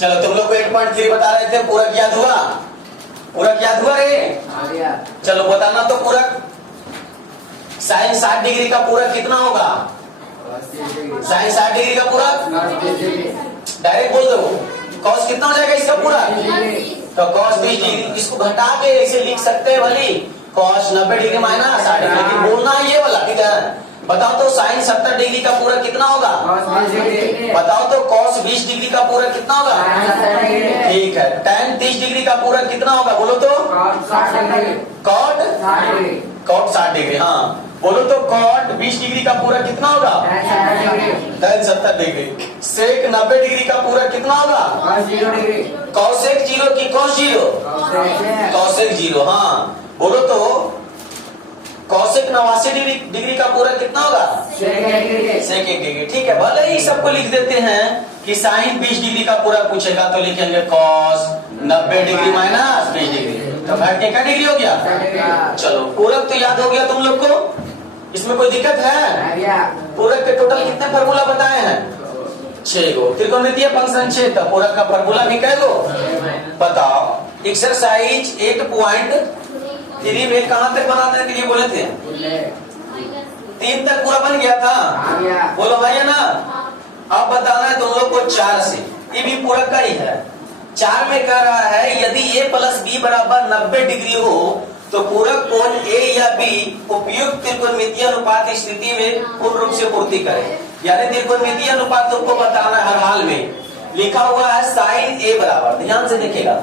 चलो तुम लोग को 8.3 बता रहे थे, पूरक याद हुआ? पूरक याद हुआ रे? चलो बताना तो पूरक। साइन 60 डिग्री का पूरक कितना होगा? साइन 60 डिग्री का पूरक डायरेक्ट बोल दो। कॉस कितना हो जाएगा इसका पूरक? तो कॉस 20 डिग्री, इसको घटा के इसे लिख सकते हैं भली कॉस 90 डिग्री माइनस 60 डिग्री, बोलना है ये वाला, ठीक है। बताओ तो साइन 70 डिग्री का पूरक कितना होगा? बताओ तो कॉस 20 डिग्री का पूरक कितना होगा? ठीक है। tan 30 डिग्री का पूरक कितना होगा? बोलो तो। कॉट 60 डिग्री, हाँ बोलो तो। कॉट 20 डिग्री का पूरक कितना होगा? tan 70 degree. सेक 90 डिग्री का पूरक कितना होगा? कॉसेक 0 की कॉस 0? कॉसेक 0, हाँ बोलो तो। कॉसेक 89 डिग्री का पूरक कितना होगा? सेक 1 डिग्री, ठीक है। भले ही सबको लिख देते हैं कि साइन 20 डिग्री का पूरक पूछेगा तो लिखेंगे कॉस 90 डिग्री माइनस 20 डिग्री, तो घट के क्या डिग्री हो गया? चलो पूरक तो याद हो गया तुम लोग को, इसमें कोई दिक्कत है? पूरक के टोटल कितने फार्मूला बताए हैं? 6 गो। त्रिकोणमितीय फंक्शन 6, तो पूरक का फार्मूला भी कह दो बताओ। एक्सरसाइज 8.3 में कहां तक बनाने के लिए बोले थे? 3 तक पूरा बन गया था, बोलो भाई ना। अब बताना है तुम लोग को 4 से, ये भी पूरक का ही है। 4 में कह रहा है यदि a प्लस बी बराबर 90 डिग्री हो तो पूरक कोण a या b उपयुक्त त्रिकोणमितीय अनुपात स्थिति में पूर्ण रूप से पूर्ति करे। यानी त्रिकोणमितीय अनुपात तुमको बताना है हर हाल में। लिखा हुआ है साइन a बराबर, ध्यान से देखेगा,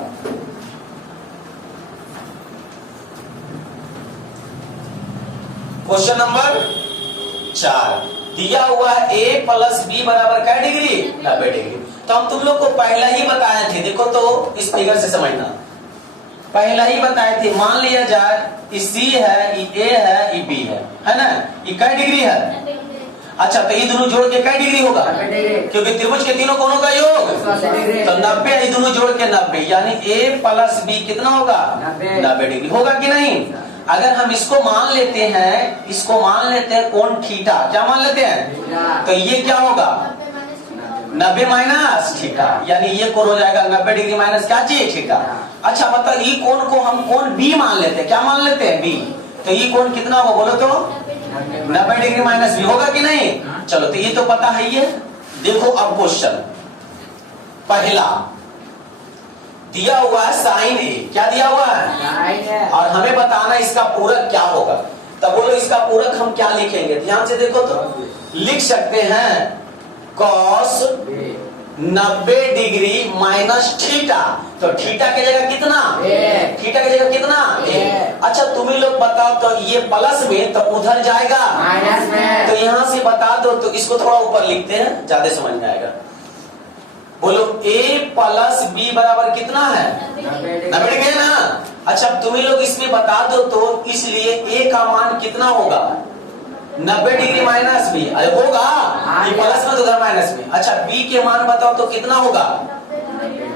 क्वेश्चन नंबर 4 दिया हुआ है a प्लस बी बराबर क्या डिग्री? 90 डिग्री। तो हम तुम लोग को पहला ही बताए थे, देखो तो इस फिगर से समझना, पहला ही बताए थे। मान लिया जाए ये C है, ये A है, ये B है ना? ये क्या डिग्री है? अच्छा, तो ये दोनों जोड़ के क्या डिग्री होगा? क्योंकि त्रिभुज के तीनों कोणों का योग तो 90, ये दोनों जोड़ के 90, यानी a प्लस बी कितना होगा? 90 डिग्री होगा कि नहीं? अगर हम इसको मान लेते हैं, इसको मान लेते हैं कोण थीटा, क्या मान लेते हैं? तो ये क्या होगा? 90 माइनस थीटा, यानी ये कोण हो जाएगा 90 डिग्री माइनस क्या चीज? थीटा। अच्छा मतलब ये कोण को हम कोण बी मान लेते हैं, क्या मान लेते हैं? बी। तो ये कोण कितना होगा बोलो तो? 90 डिग्री माइनस बी होगा कि नहीं? चलो तो ये तो पता है ये। देखो अब क्वेश्चन पहला दिया हुआ है साइन ए, क्या दिया हुआ है? और हमें बताना इसका पूरक क्या होगा। तब बोलो इसका पूरक हम क्या लिखेंगे? ध्यान से देखो तो, लिख सकते हैं कॉस 90 डिग्री माइनस थीटा। तो थीटा की जगह कितना? थीटा की जगह कितना? अच्छा तुम ही लोग बताओ तो ये प्लस में तो उधर जाएगा माइनस में, तो यहां से बता दो तो इसको थोड़ा ऊपर लिखते हैं, ज्यादा समझ में आएगा। बोलो a प्लस बी बराबर कितना है? 90 डिग्री है ना? अच्छा तुम ही लोग इसमें बता दो तो, इसलिए a का मान कितना होगा? 90 डिग्री माइनस बी, अरे होगा ये प्लस में तो उधर माइनस में। अच्छा b के मान बताओ तो कितना होगा?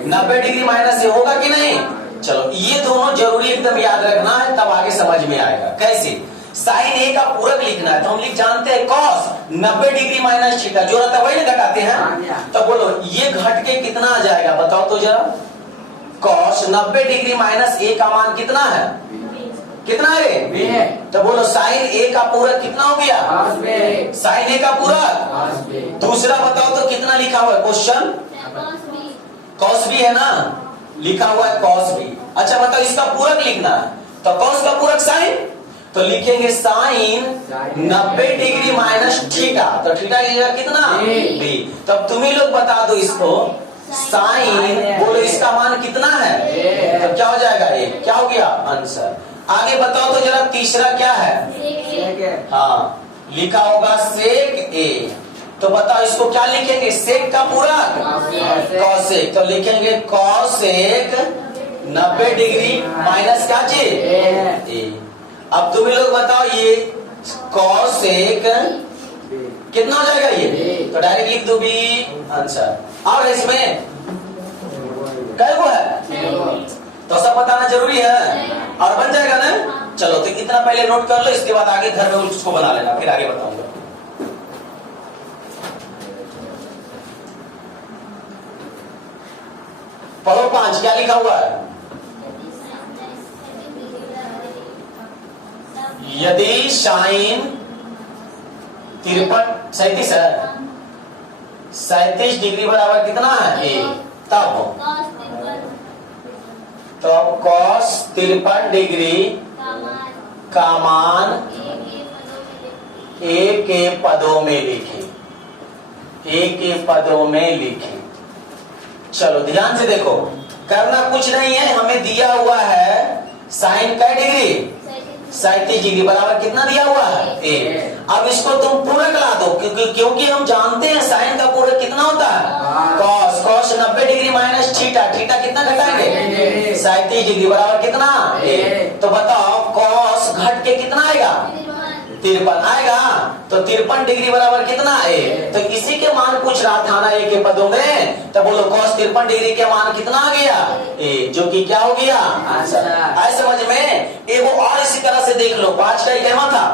90 डिग्री माइनस से होगा कि नहीं? चलो ये दोनों जरूरी एकदम याद रखना है, तब आगे समझ में आएगा। कैसे? साइन ए का पूरक लिखना है तो हम लिख जानते हैं कॉस 90 डिग्री माइनस थीटा, जो रहता है वही ना घटाते हैं। तो बोलो ये घट के कितना आ जाएगा बताओ तो जरा। कॉस 90 डिग्री माइनस ए का मान कितना है? कितना है? तो बोलो साइन ए का पूरक कितना हो गया? साइन ए का पूरक। दूसरा बताओ तो कितना लिखा हुआ है क्वेश्चन? कॉस बी है ना, लिखा हुआ है कॉस बी। अच्छा बताओ इसका पूरक लिखना है तो कॉस का पूरक साइन, तो लिखेंगे साइन 90 डिग्री माइनस थीटा, तो थीटा की जगह कितना? बी। तब तुम ही लोग बता दो इसको, साइन बोलो इसका मान कितना है? तो क्या हो जाएगा? ए। क्या हो गया आंसर? आगे बताओ तो जरा तीसरा क्या है? हाँ लिखा होगा सेक ए, तो बताओ इसको क्या लिखेंगे? सेक का पूरक कॉसेक, तो लिखेंगे कॉसेक 90 डिग्री माइनस क्या चीज? ए। अब तुम लोग बताओ ये कॉसेक कितना हो जाएगा ये? तो डायरेक्ट लिख दो बी आंसर। और इसमें कै गो है तो सब बताना जरूरी है और बन जाएगा ना। चलो तो इतना पहले नोट कर लो, इसके बाद आगे घर में उसको बना लेना, फिर आगे बताऊंगा। पढ़ो 5 क्या लिखा हुआ है? यदि साइन 37 है, 37 डिग्री बराबर कितना है? ए। तब कॉस 53 डिग्री का मान ए के पदों में लिखे, ए के पदों में लिखे। चलो ध्यान से देखो, करना कुछ नहीं है, हमें दिया हुआ है साइन का डिग्री 37 डिग्री बराबर कितना दिया हुआ है? ए। अब इसको तुम पूरक ला दो, क्योंकि हम जानते हैं साइन का पूरक कितना होता है? Cos. Cos 90 degree minus theta, theta कितना घटाएंगे? 37 डिग्री बराबर कितना? ए। तो बताओ कॉस घट के कितना आएगा? 53 आएगा। तो 53 डिग्री बराबर कितना है? तो इसी के मान पूछ रहा था ना ए के पदों में, तो बोलो cos 53 डिग्री के मान कितना आ गया? ए, जो कि क्या हो गया? आंसर। आए समझ में? एगो और इसी तरह से देख लो, 5 का क्या था?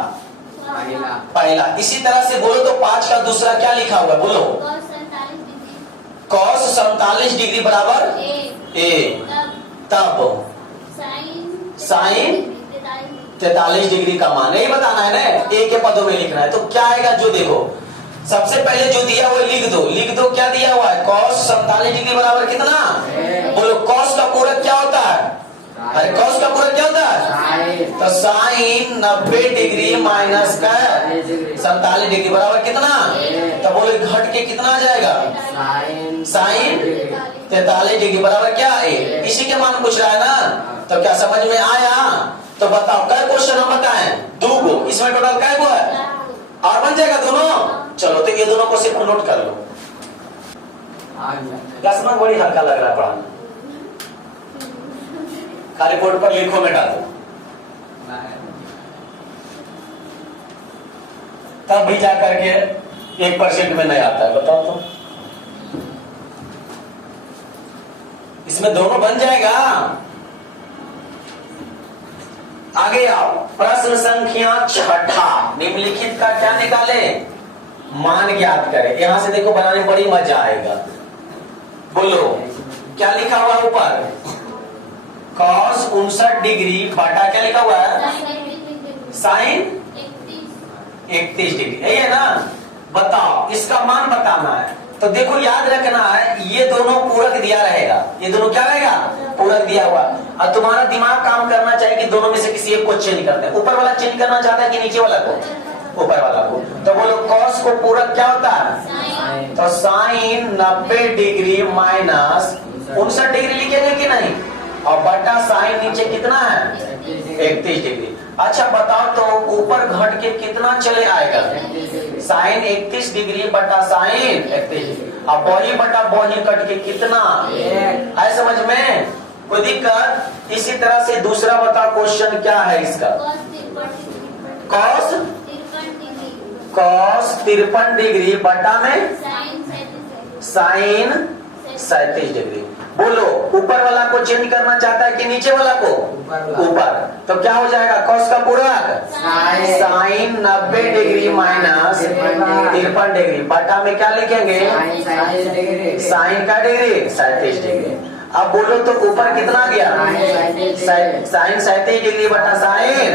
पहला। इसी तरह से बोलो तो 5 का दूसरा क्या लिखा हुआ? बोलो cos 47 डिग्री बराबर ए। तब साइन 43 डिग्री का मान, नहीं बताना है ना, ए के पदों में लिखना है। तो क्या आएगा? जो देखो सबसे पहले जो दिया हुआ लिख दो, लिख दो क्या दिया हुआ है? cos 47 डिग्री बराबर कितना? बोलो cos का पूरक क्या होता है? अरे cos का पूरक क्या होता है? तो साइन 90 डिग्री माइनस का 47 डिग्री बराबर कितना? तो बोलो घट के कितना आ जाएगा? साइन 43 डिग्री बराबर क्या है? इसी के मान पूछ रहा है ना। तो क्या समझ में आया? तो बताओ कै क्वेश्चन हम बताएं? 2 गो। इसमें टोटल कै गो है? और बन जाएगा दोनों। चलो तो ये दोनों को सिर्फ नोट कर लो। क्लास में बड़ी हल्का लग रहा है पढ़ाना, खाली बोर्ड पर लिखो में डालो, तब भी जा करके 1% में नहीं आता है। बताओ तो इसमें दोनों बन जाएगा। आगे आओ, प्रश्न संख्या 6 निम्नलिखित का क्या निकाले? मान ज्ञात करें। यहां से देखो बनाने में बड़ी मजा आएगा। बोलो क्या लिखा हुआ ऊपर? cos 59 डिग्री बटा क्या लिखा हुआ है? साइन 31 डिग्री, यही है ना? बताओ इसका मान बताना है। तो देखो याद रखना है, ये दोनों पूरक दिया रहेगा, ये दोनों क्या रहेगा? पूरक दिया हुआ। और तुम्हारा दिमाग काम करना चाहिए कि दोनों में से किसी एक को चेंज करते हैं। ऊपर वाला चेंज करना चाहता है कि नीचे वाला को? ऊपर वाला को। तो बोलो cos को पूरक क्या होता है? तो साइन 90 डिग्री माइनस 59 डिग्री लिखेंगे कि नहीं? और बटा साइन नीचे कितना है? 31 डिग्री। अच्छा बताओ तो ऊपर घट के कितना चले आएगा? साइन 31 डिग्री बटा साइन 31 डिग्री। अब बॉही बटा बॉही कट के कितना? आए समझ में? कोई दिक्कत? इसी तरह से दूसरा बताओ क्वेश्चन क्या है इसका? cos 53 डिग्री बटा में साइन 37 डिग्री। बोलो ऊपर वाला को चेंज करना चाहता है कि नीचे वाला को? ऊपर। तो क्या हो जाएगा? cos का पूरक साइन 90 डिग्री माइनस 53 डिग्री बटा में क्या लिखेंगे? साइन का डिग्री 37 डिग्री। अब बोलो तो ऊपर कितना गया? साइन 37 डिग्री बटा साइन,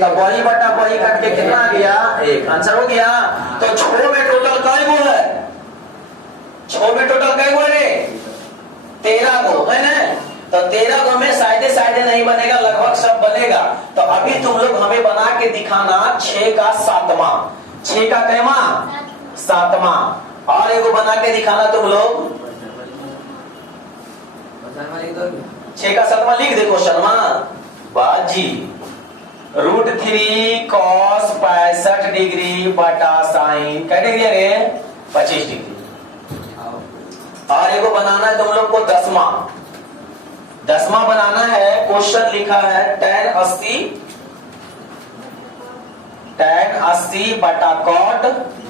तो बॉही बटा बॉही कट के कितना गया? 1। आंसर हो गया। तो 6 में टोटल कै गो है? 6 में टोटल कै गो है? 13 गो है ना? तो 13 गो में साइडे नहीं बनेगा, लगभग सब बनेगा। तो अभी तुम लोग हमें बना के दिखाना 6 का 7वां, 6 का कैमा? 7वां। और एगो बना के दिखाना तुम लोग 6 का 7वां लिख दे क्वेश्चन बाजी। √3 cos 65 डिग्री बटा साइन कै डिग्री है? 25 डिग्री। और एगो बनाना है तुम लोग को 10वां बनाना है। क्वेश्चन लिखा है tan 80 बटा cot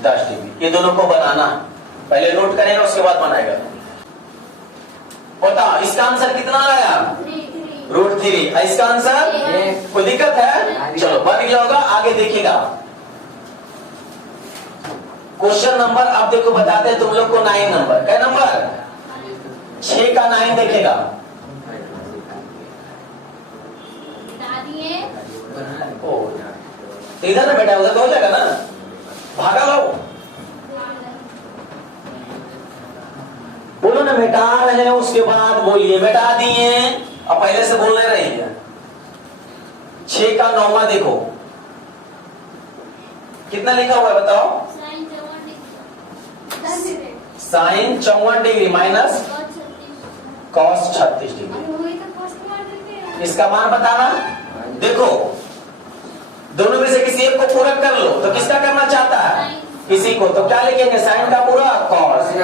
10 डिग्री। ये दोनों को बनाना, पहले नोट करेगा उसके बाद बनाएगा। बता इसका आंसर कितना आया? √3। इसका आंसर? कोई दिक्कत है? चलो बन गया होगा, आगे देखिएगा। क्वेश्चन नंबर अब देखो बताते हैं तुम लोग को 9 नंबर। क्या नंबर? 6 का 9 देखेगा, तो इधर ना बेटा, उधर तो हो जाएगा ना, भागा लो। बोलो ना बेटा रहे हैं, उसके बाद बोलिए बेटा दिए, अब पहले से बोल रहे हैं। 6 का 9वां देखो कितना लिखा हुआ है बताओ। Sine 54 degree minus cos 36 degree. इसका मान बताना। देखो दोनों में से किसी एक को पूरक कर लो, तो किसका करना चाहता है? किसी को। तो क्या लिखेंगे? साइन का पूरा कॉस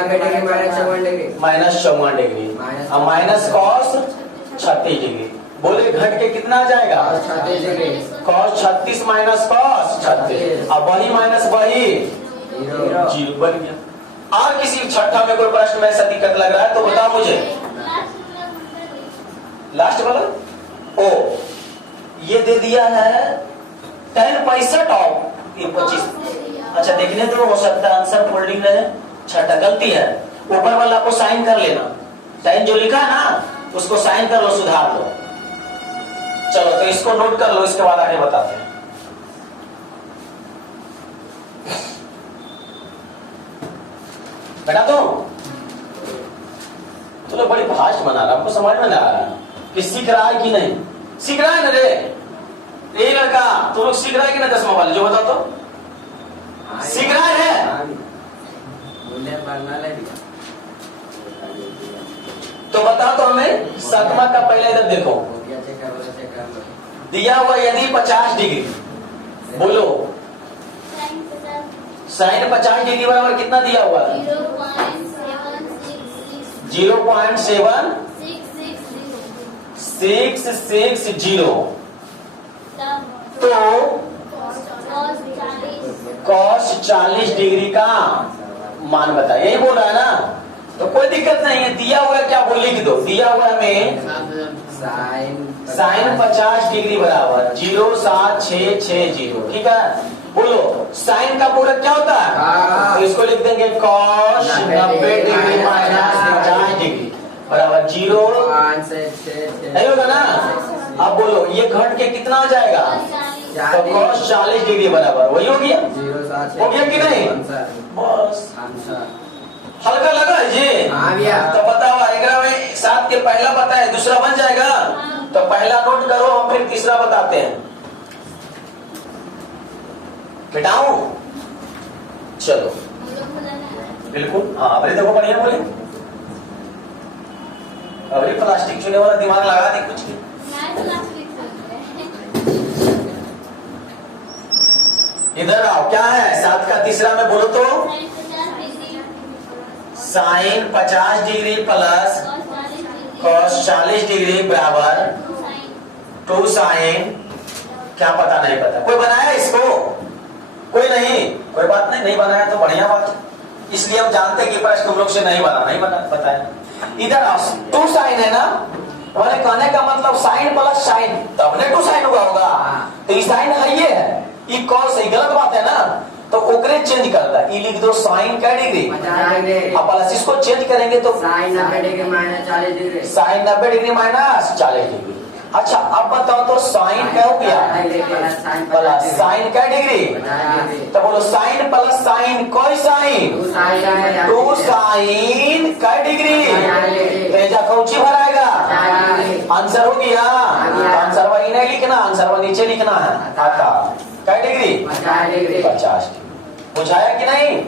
माइनस 54 डिग्री, अब माइनस कॉस 36 डिग्री। बोले घट के कितना आ जाएगा? कॉस 36 माइनस कॉस 36, अब वही माइनस वही 0 बन गया। और किसी छठा में कोई प्रश्न में ऐसा दिक्कत लग रहा है तो बताओ मुझे। लास्ट वाला ओ ये दे दिया है 10 65 और ये 25। अच्छा देखने तो हो सकता है आंसर फोल्डिंग में छठा गलती है, ऊपर वाला को साइन कर लेना। साइन जो लिखा है ना उसको साइन कर लो, सुधार लो। चलो तो इसको नोट कर लो, इसके बाद आगे बताते हैं। बेटा तो लोग बड़ी फास्ट बना रहा, हमको समझ में नहीं आ रहा कि सीख रहा है कि नहीं। सीख रहा है ना रे ये लड़का, तो लोग सीख रहा है कि ना? 10वां वाले जो बताओ तो सीख रहा है। तो बताओ तो हमें 7वां का पहले इधर देखो दिया हुआ यदि 50 डिग्री, बोलो साइन 50 डिग्री बराबर कितना दिया हुआ? 0.660। तो कॉस 40 डिग्री का मान बता, यही बोल रहा है ना, तो कोई दिक्कत नहीं है। दिया हुआ है क्या वो लिख दो। दिया हुआ हमें साइन 50 डिग्री बराबर 0.7660। ठीक है, बोलो साइन का पूरक क्या होता है? तो इसको लिख देंगे कॉस 90 डिग्री माइनस 50 डिग्री बराबर 0 नहीं होगा ना। अब बोलो ये घट के कितना आ जाएगा? तो कॉस 40 डिग्री बराबर वही हो गया। हो गया कि नहीं? बस हल्का लगा है जी। तो बताओ एग्रा में 7 के पहला बताए, दूसरा बन जाएगा। तो पहला नोट करो, हम फिर तीसरा बताते हैं। बिठाऊं? चलो बिल्कुल हाँ। अभी देखो बढ़िया बोले, अभी प्लास्टिक चुने वाला दिमाग लगा दे कुछ। इधर आओ, क्या है 7 का तीसरा में बोलो तो sine 50 degree plus cos 40 degree बराबर 2 साइन, क्या पता नहीं पता। कोई बनाया इसको? कोई नहीं, कोई बात नहीं, नहीं बनाया तो बढ़िया बात। इसलिए हम जानते हैं कि प्रश्न तुम लोग से नहीं बना बताया। इधर आओ, 2 साइन है ना, हमारे कहने का मतलब साइन प्लस साइन, तब ने 2 साइन हुआ होगा। तो ये साइन है, ये है, ये कॉस है, गलत बात है ना। तो ओकरे चेंज करता है, ये लिख दो साइन क्या डिग्री, अब प्लस इसको चेंज करेंगे तो साइन 90 डिग्री माइनस 40 डिग्री। अच्छा अब बताओ तो साइन क्या हो गया? प्लस साइन क्या डिग्री? तो बोलो साइन प्लस साइन कोई साइन 2 साइन क्या डिग्री? तेजा कौची भराएगा? आंसर हो गया। आंसर वही नहीं लिखना, आंसर वह नीचे लिखना है। आता क्या डिग्री? 50 डिग्री। बुझाया कि नहीं?